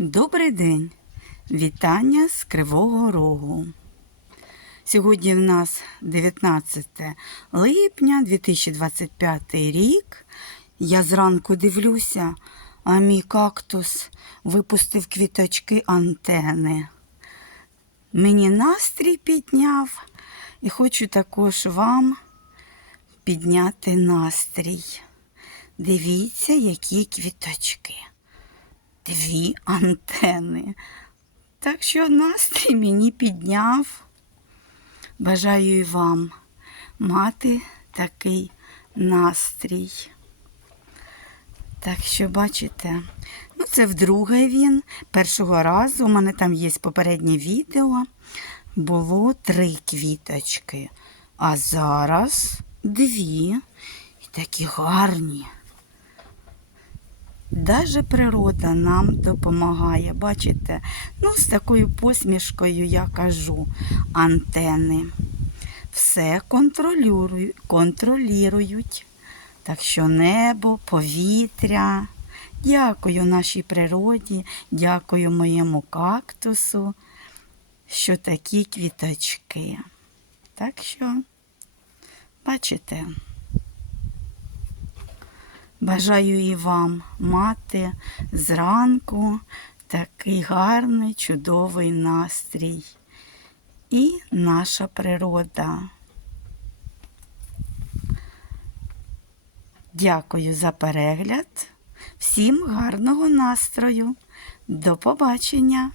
Добрий день! Вітання з Кривого Рогу. Сьогодні в нас 19 липня 2025 рік. Я зранку дивлюся, а мій кактус випустив квіточки антени. Мені настрій підняв і хочу також вам підняти настрій. Дивіться, які квіточки дві антени. Так що настрій мені підняв. Бажаю і вам мати такий настрій. Так що, бачите, ну це вдруге він. Першого разу у мене там є попереднє відео. Було три квіточки, а зараз дві. І такі гарні. Даже природа нам допомагає, бачите? Ну, з такою посмішкою я кажу антени. Все контролюють, контролюють. Так що небо, повітря. Дякую нашій природі, дякую моєму кактусу, що такі квіточки. Так що, бачите. Бажаю і вам мати зранку такий гарний, чудовий настрій. І наша природа. Дякую за перегляд. Всім гарного настрою. До побачення!